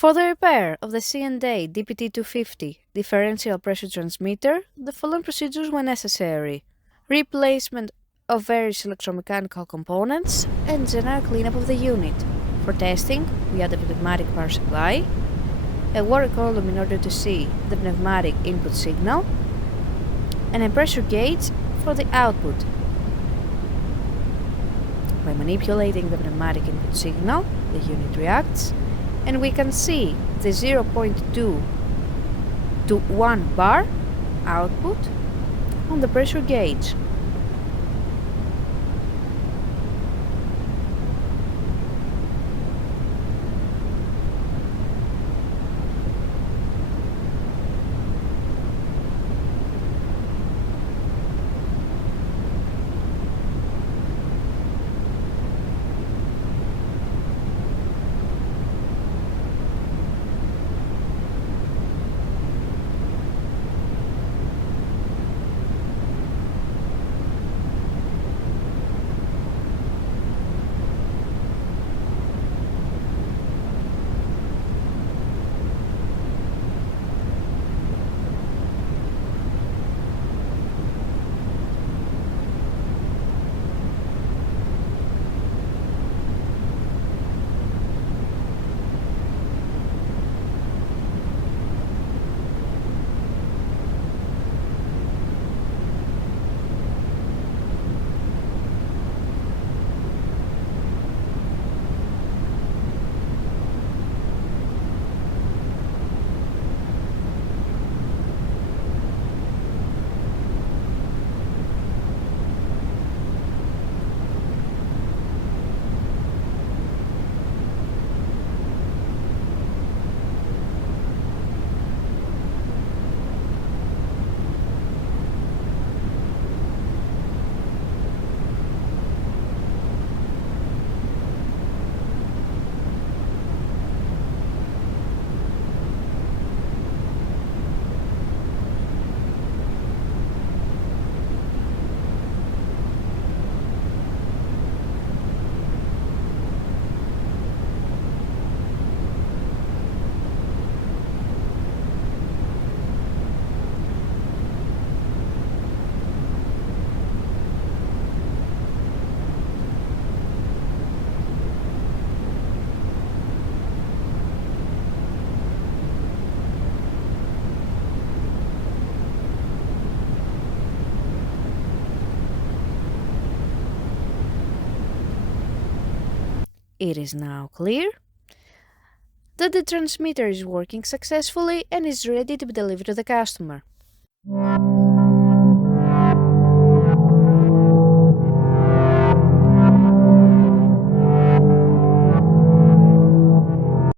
For the repair of the C&A DPT-250 Differential Pressure Transmitter, the following procedures were necessary: replacement of various electromechanical components and general cleanup of the unit. For testing, we add a pneumatic power supply, a water column in order to see the pneumatic input signal, and a pressure gauge for the output. By manipulating the pneumatic input signal, the unit reacts, and we can see the 0.2 to 1 bar output on the pressure gauge. It is now clear that the transmitter is working successfully and is ready to be delivered to the customer.